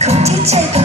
Come DJ, come